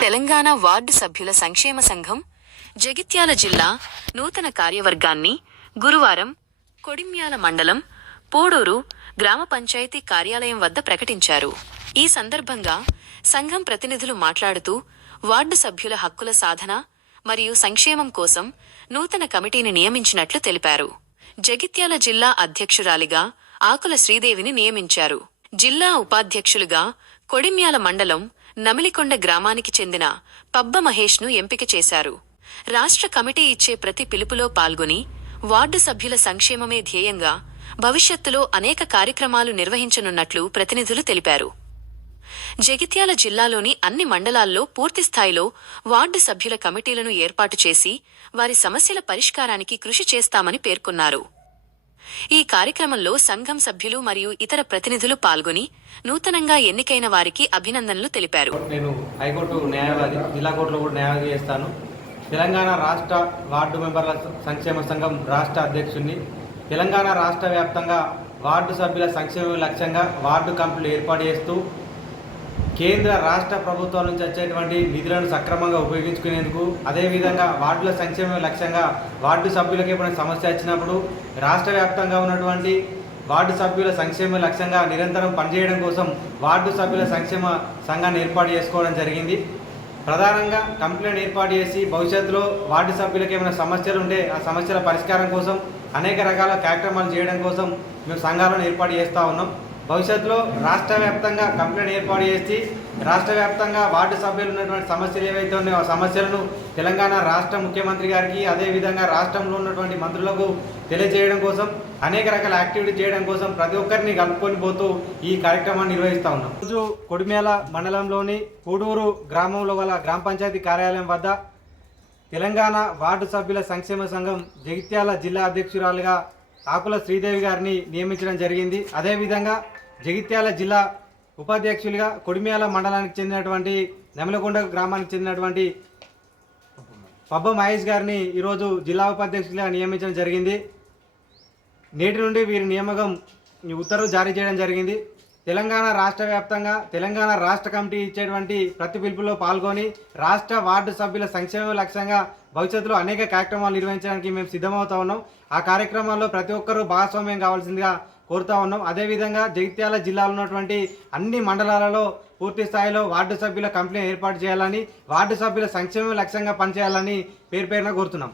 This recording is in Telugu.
తెలంగాణ వార్డు సభ్యుల సంక్షేమ సంఘం జగిత్యాల జిల్లా నూతన కార్యవర్గాన్ని గురువారం కొడిమ్యాల మండలం పోడూరు గ్రామ పంచాయతీ కార్యాలయం వద్ద ప్రకటించారు. ఈ సందర్భంగా సంఘం ప్రతినిధులు మాట్లాడుతూ వార్డు సభ్యుల హక్కుల సాధన మరియు సంక్షేమం కోసం నూతన కమిటీని నియమించినట్లు తెలిపారు. జగిత్యాల జిల్లా అధ్యక్షురాలిగా ఆకుల శ్రీదేవిని నియమించారు. జిల్లా ఉపాధ్యక్షులుగా కొడిమ్యాల మండలం నమిలికొండ గ్రామానికి చెందిన పబ్బ మహేష్ను ఎంపిక చేశారు. రాష్ట్ర కమిటీ ఇచ్చే ప్రతి పిలుపులో పాల్గొని వార్డు సభ్యుల సంక్షేమమే ధ్యేయంగా భవిష్యత్తులో అనేక కార్యక్రమాలు నిర్వహించనున్నట్లు ప్రతినిధులు తెలిపారు. జగిత్యాల జిల్లాలోని అన్ని మండలాల్లో పూర్తిస్థాయిలో వార్డు సభ్యుల కమిటీలను ఏర్పాటు చేసి వారి సమస్యల పరిష్కారానికి కృషి చేస్తామని పేర్కొన్నారు. ఈ కార్యక్రమంలో సంఘం సభ్యులు మరియు ఇతర ప్రతినిధులు పాల్గొని నూతనంగా ఎన్నికైన వారికి అభినందనలు తెలిపారు. నేను హైకోర్టు న్యాయవాది, జిల్లా కోర్టులో కూడా న్యాయవాది చేస్తాను. తెలంగాణ రాష్ట్ర వార్డు మెంబర్ల సంక్షేమ సంఘం రాష్ట్ర అధ్యక్షుడిని. తెలంగాణ రాష్ట్ర వ్యాప్తంగా వార్డు సభ్యుల సంక్షేమ లక్ష్యంగా వార్డు కమిటీలు ఏర్పాటు చేస్తూ కేంద్ర రాష్ట్ర ప్రభుత్వాల నుంచి వచ్చేటువంటి నిధులను సక్రమంగా ఉపయోగించుకునేందుకు, అదేవిధంగా వార్డుల సంక్షేమ లక్ష్యంగా వార్డు సభ్యులకు ఎప్పుడైనా సమస్య వచ్చినప్పుడు రాష్ట్ర వ్యాప్తంగా ఉన్నటువంటి వార్డు సభ్యుల సంక్షేమ లక్ష్యంగా నిరంతరం పనిచేయడం కోసం వార్డు సభ్యుల సంక్షేమ సంఘాన్ని ఏర్పాటు చేసుకోవడం జరిగింది. ప్రధానంగా కమిటీలను ఏర్పాటు చేసి భవిష్యత్తులో వార్డు సభ్యులకు ఏమైనా సమస్యలు ఉంటే ఆ సమస్యల పరిష్కారం కోసం అనేక రకాల కార్యక్రమాలు చేయడం కోసం మేము సంఘాలను ఏర్పాటు చేస్తూ ఉన్నాం. భవిష్యత్తులో రాష్ట్ర వ్యాప్తంగా కమిటీలను ఏర్పాటు చేసి రాష్ట్ర వ్యాప్తంగా వార్డు సభ్యులు ఉన్నటువంటి సమస్యలు ఏవైతే ఉన్నాయో ఆ సమస్యలను తెలంగాణ రాష్ట్ర ముఖ్యమంత్రి గారికి, అదేవిధంగా రాష్ట్రంలో ఉన్నటువంటి మంత్రులకు తెలియజేయడం కోసం, అనేక రకాల యాక్టివిటీ చేయడం కోసం ప్రతి ఒక్కరిని కలుపుకొని పోతూ ఈ కార్యక్రమాన్ని నిర్వహిస్తూ ఉన్నాం. రోజు కొడిమ్యాల మండలంలోని పూడూరు గ్రామంలో గల గ్రామ పంచాయతీ కార్యాలయం వద్ద తెలంగాణ వార్డు సభ్యుల సంక్షేమ సంఘం జగిత్యాల జిల్లా అధ్యక్షురాలుగా ఆకుల శ్రీదేవి గారిని నియమించడం జరిగింది. అదేవిధంగా జగిత్యాల జిల్లా ఉపాధ్యక్షులుగా కొడిమ్యాల మండలానికి చెందినటువంటి నెమలకొండ గ్రామానికి చెందినటువంటి పబ్బ మహేష్ గారిని ఈరోజు జిల్లా ఉపాధ్యక్షులుగా నియమించడం జరిగింది. నేటి నుండి వీరి నియామకం ఉత్తర్వులు జారీ చేయడం జరిగింది. తెలంగాణ రాష్ట్ర వ్యాప్తంగా తెలంగాణ రాష్ట్ర కమిటీ ఇచ్చేటువంటి ప్రతి పిలుపులో పాల్గొని రాష్ట్ర వార్డు సభ్యుల సంక్షేమ లక్ష్యంగా భవిష్యత్తులో అనేక కార్యక్రమాలు నిర్వహించడానికి మేము సిద్ధమవుతా ఉన్నాం. ఆ కార్యక్రమాల్లో ప్రతి ఒక్కరూ భాగస్వామ్యం కావాల్సిందిగా కోరుతా ఉన్నాం. అదేవిధంగా జగిత్యాల జిల్లాలో ఉన్నటువంటి అన్ని మండలాలలో పూర్తి స్థాయిలో వార్డు సభ్యుల కమిటీని ఏర్పాటు చేయాలని, వార్డు సభ్యుల సంక్షేమ లక్ష్యంగా పనిచేయాలని పేరున కోరుతున్నాం.